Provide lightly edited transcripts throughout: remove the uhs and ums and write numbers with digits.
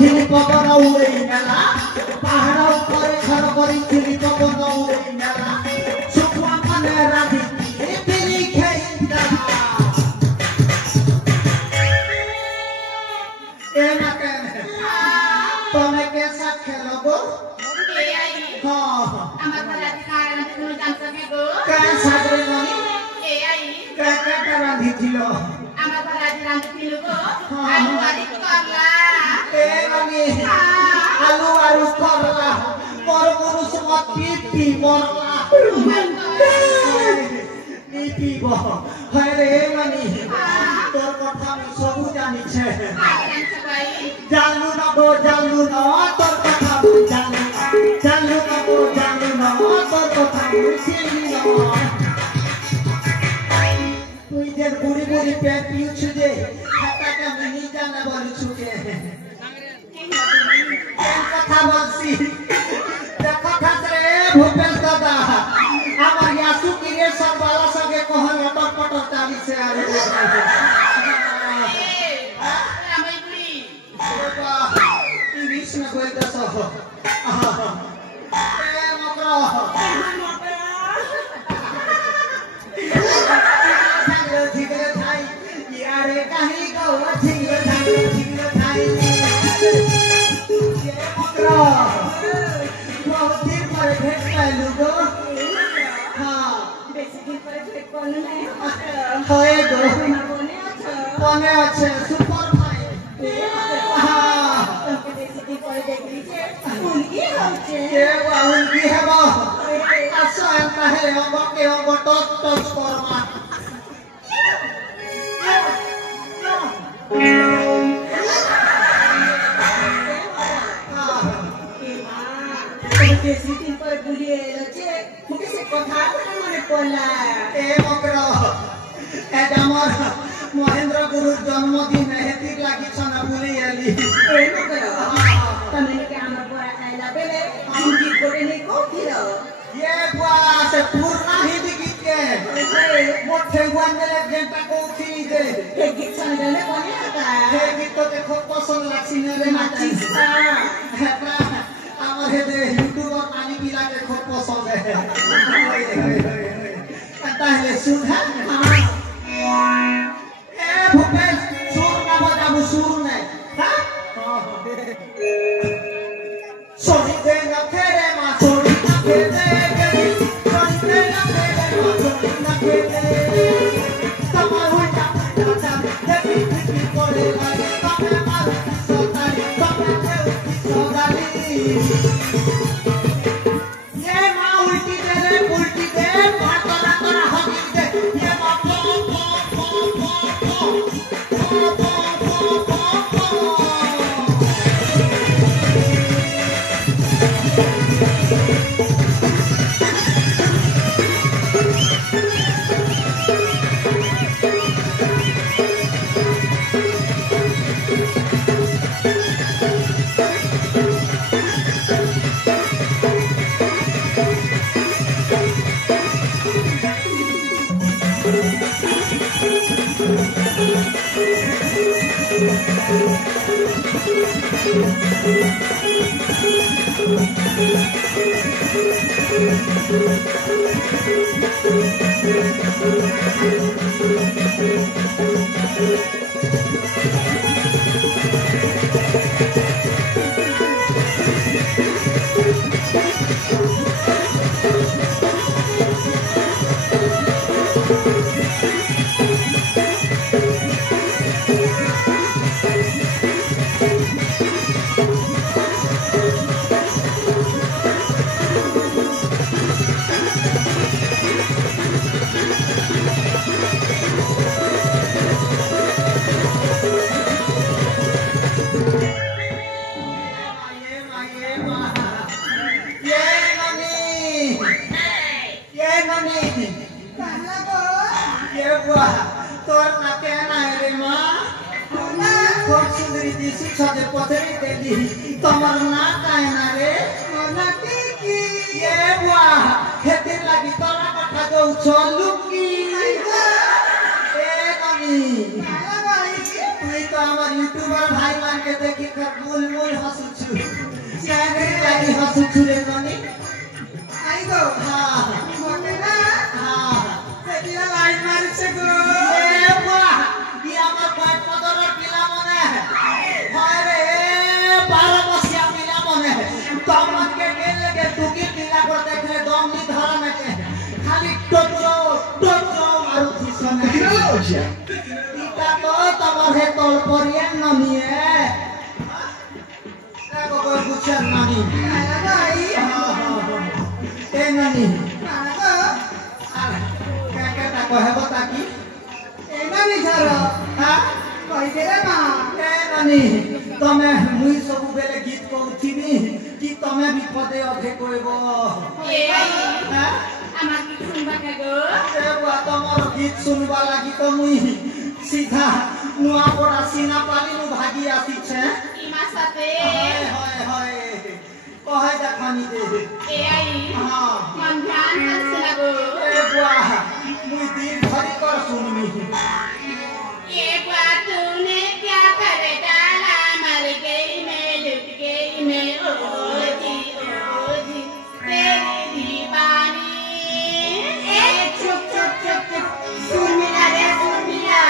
ছিলি পবন উড়ে মেলা পাহাড় উপরে ঘর করেছিলি পবন উড়ে মেলা শুকুয়া মানে রাধি পিলি খেইতা এ না কেন তুমি कैसा खेलो गो ए आई हां আমার ঘরে কারণ তুমি জানতে গো कैसा रे मनी ए आई का रांधी ছিল আমার ঘরে রাঁধতে ছিল গো আলু আদি করলা এ মনি আলু আলু করলা মোর পুরুষ মত পিপি মরলা পিপি ব হয় রে মনি তোর কথা আমি সব জানিছে জানলু না গো জানলু না তোর কথা জানলু জানলু না গো জানলু না তোর কথা বুঝিলি না তুই যে বুড়ি বুড়ি পেট পিউছ যে হাতাকে আমি জানা বলছু কে কথা বলছি দেখো ঠাকরে ভূপেশ দাদা আমার ইয়াসু কিরে সব বালা সঙ্গে কহন লটক পটক চালিছে আর আমি বুড়ি বাবা ইংলিশ में कोई दस हो ए मकरा झिगले थाई यारे कहीं को झिगले थाई ये मकरा बहुत दिन पर भेट पाइलु गो हां বেশি দিন পরে ভেট করল না होए गो মনে আছে कोने अच्छे सुपर फाइन हां তোকে বেশি দিন পরে দেখলি যে উনকি হচ্ছে ये बाहुल की है बा अच्छा है अंग के अंग टच टच करमा বেশি দিন পরে বুলিয়ে এলো যে মুখে সে কথা মনে পড়লা ए मकरा ए हमर महेंद्र गुरु जन्मदिन हेती लागि छना भूली आली এই মকর তুমি কি আমার পড়া খাইলা বেলে আমি করে নেই কোকিল ये बुआ से पूर्णा ही दिखित के मोठे गुआन मेरे घंटा को उठी दे এই গীত শুনলে মনে आता हे गीत तो देखो पसंद लागसी ने रे नाची हेपरा আমার হেদে ইউটিউবার পানি পিলা के खूब पसंद है তাহলে শুন হ্যাঁ ए भूपेश सुर ना बजाबू सुर नहीं हां सोनी दे ना फेरे मा सोनी ना फेरे गली सोनी दे ना फेरे मा सोनी ना फेरे तमा उल्टा उल्टा देखी देखी करे लागे तमे मारू सोताली तमे सोताली ये मां उल्टी दे भातला करा हकी दे ये मां पो पो पो पो पो पो पो पो यूट्यूबर भाई मान के देखी कर मूल मूल हसुछु रे ननी आई गो हां मोटे ना हां सेटिला लाइन मारिছে গো ए बुआ ई हमर पाय पदर पिला मने हाय रे 12 बसिया पिला मने तमन के गेल के दुकी पिला कर देखले दम नी धरा में के खाली टोटो मारुथि सने टीका तो तमर हे तोल परिए ननिए एको कोई पूछन ननी आया भाई ए ननी ना गो आले के ता कहबो ताकी एना नि झर हां कहि दे रे मां ए ननी तमे मुई सब बेले गीत कहउथिनी कि तमे विपदे अधे कहबो ए हां আমার কি শুনবা কে গো ए बुआ तमर गीत सुनबा लागि त मुई सीधा नुआ पड़ा सीना पाली नु भागी आसी छे ইমা সাথে हाय हाय हाय कहे देखानी दे এ আই हां মন ধ্যান করছে না গো ए बुआ मुई दिन भरी कर सुनमी ये बात तूने क्या कर डाला मर गई मैं लुट गई मैं ओ जी तेरी दीवानी ए चुप चुप चुप चुप सुन मिला रे सुन मिला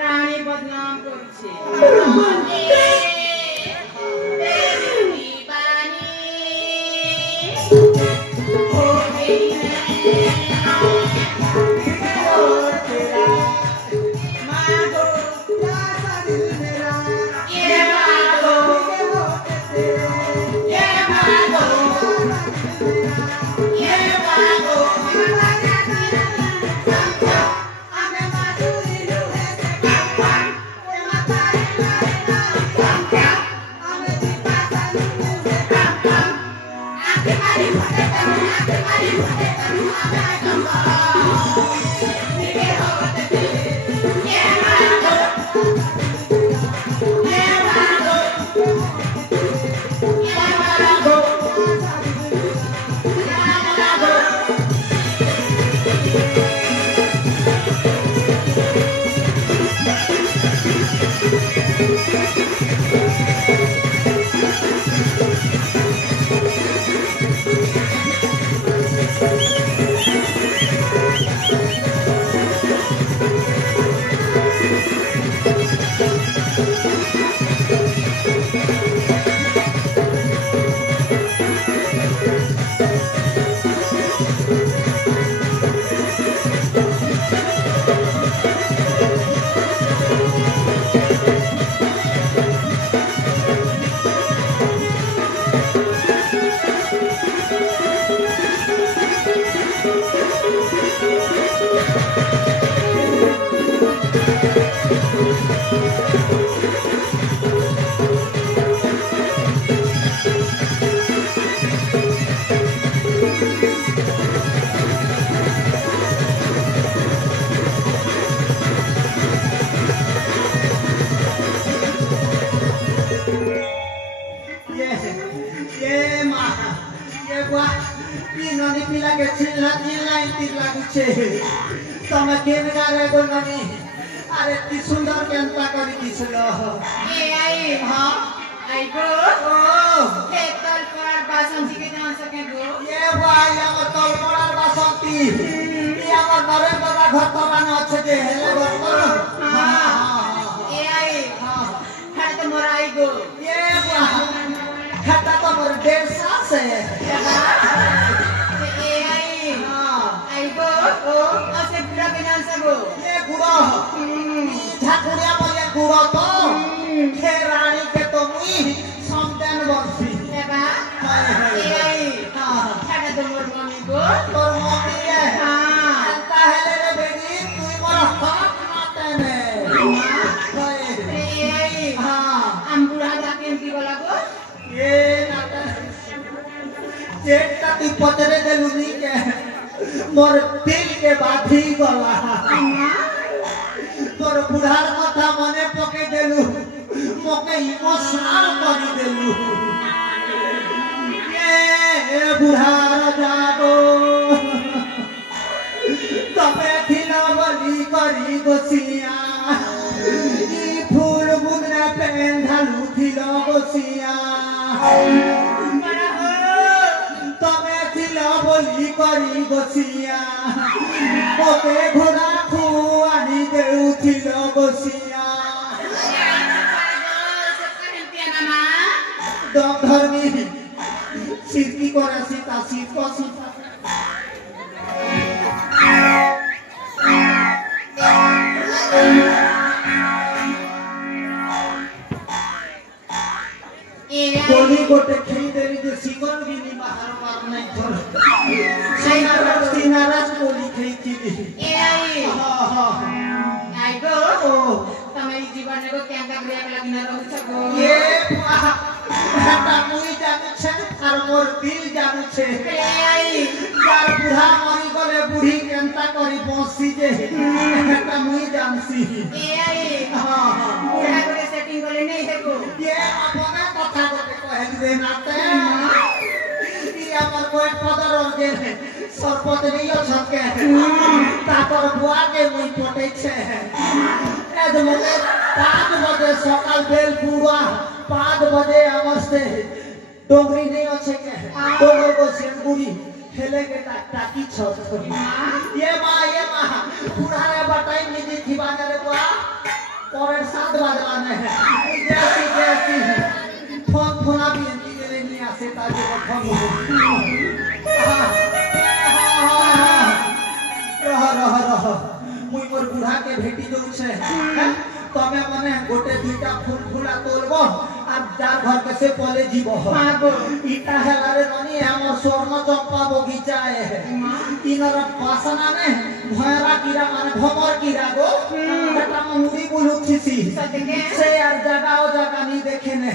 रानी बदनाम करছে तेरी दीवानी हो गई और तेरा मागो प्यासा दिल मेरा ये मांगो ये होते तेरे ये मांगो ये मांगो आमे माधुरी लुहे से काम ओ माता रे मारे आमे दीपासा लुहे से काम आके मारी होते करूं आमे करूं ये होते तेरे ये मांगो ये मांगो ये मांगो ये मांगो ये मां ये बुआ ननी पिला के चिल्ला इंतिर लागुछे तमे केन गारे गो ननी अरे की सुंदर केनता करी दिसलो ए आई हां आई गो ओ खेतर पर बासन जी के जान सके गो ये बुआ हमर तल पड़ार बासंती ये हमर नरेंद्र का घर तो माने अच्छे जे हेले घर हां ए आई हां खा तो मोर आई गो ये बुआ खाता तो मोर 1.5 साल से ए आई हां आई गो ओ असे पूरा के जान सको ये गुड़ो ठाकुरिया बोले गुड़ो तो हे रानी के तो मुई समदेन बरसी एबा ए आई खा तो मोर मम्मी गो तोर मम्मी है हां अंता हेले रे बेटी तू मोर हाथ माते में ए आई हां हम बुढ़ा जाके की बोला गो ये नाता जेटा ती पतरे देलुनी के मोर दिल के बाधी गला तोर बुढ़ार कथा मने पके देलु मोके इमोशनल करी देलु ये बुढ़ार जागो तबे थिला बली करी गोसिया ई फूल बुंदरा पेंधालु थिलो गोसिया बड़ा हो করি বসিয়া ওকে ঘোড়া খুয়ানি দেউছিল বসিয়া দম ধর্মী সিদ্ধি করে সীতা শীত সীতা कोली गोटे खेई देली जे सिंगल गिनी बाहर मार नहीं धर सीनाराज कोली खेई थी हां हां आई गो तुम्हारी जीवन को क्या का क्रिया के लगी न रहू छको ये हटा मुई जानू छे और मोर दिल जानू छे आई यार बुढ़ा मरी गले बुढ़ी केनता करी बसी जे हटा मुई जानसी आई हां हां बुढ़ा को सेटिंग करे नहीं है को ये अपना कथा गोटे कहली दे नाते ये हमर कोई पदर और गेल है सरपत नहीं छके तापर बुआ के मुई पटे छे एद मने 5 बजे सकाल बेल पूरा 5 बजे हमर से डोंगरी नहीं अच्छे के डोंगर को सेंगुरी खेले के टाकी छत ये मां पूरा रे बताई निजी थी बाजार बुआ और 7 बजे आने हैं जैसी फोन भी इंजी ले नहीं आसे ताजे फोन रह मुई मोर बुढ़ा के भेटी दउ छे तमे मने गोटे दुईटा फूल फूला तोलबो अब जार घर के से पले जीवो इटा हेला रे ननी हमर स्वर्ण चंपा बगीचा है इनर वासना ने भयरा कीड़ा माने भमर कीड़ा गो एटा मुड़ी बोलु थीसी से यार जगह ओ जगह नहीं देखे ने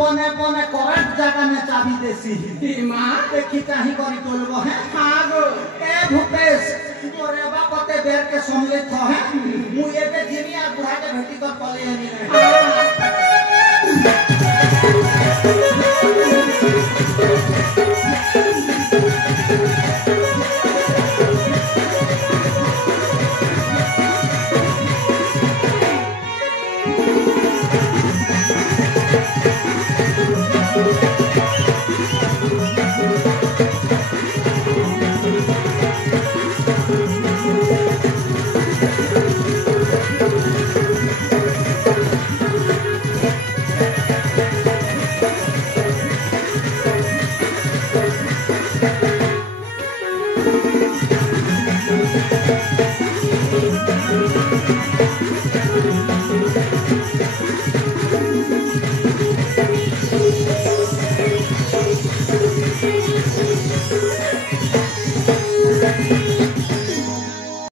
पने पने करेक्ट जगह ने चाबी देसी मां देखि चाही करी तोलबो है हां गो ए भूपेश तोरे बापते बेर के समले थ है मु एके जिनिया बुढ़ा के भेटी कर पले नहीं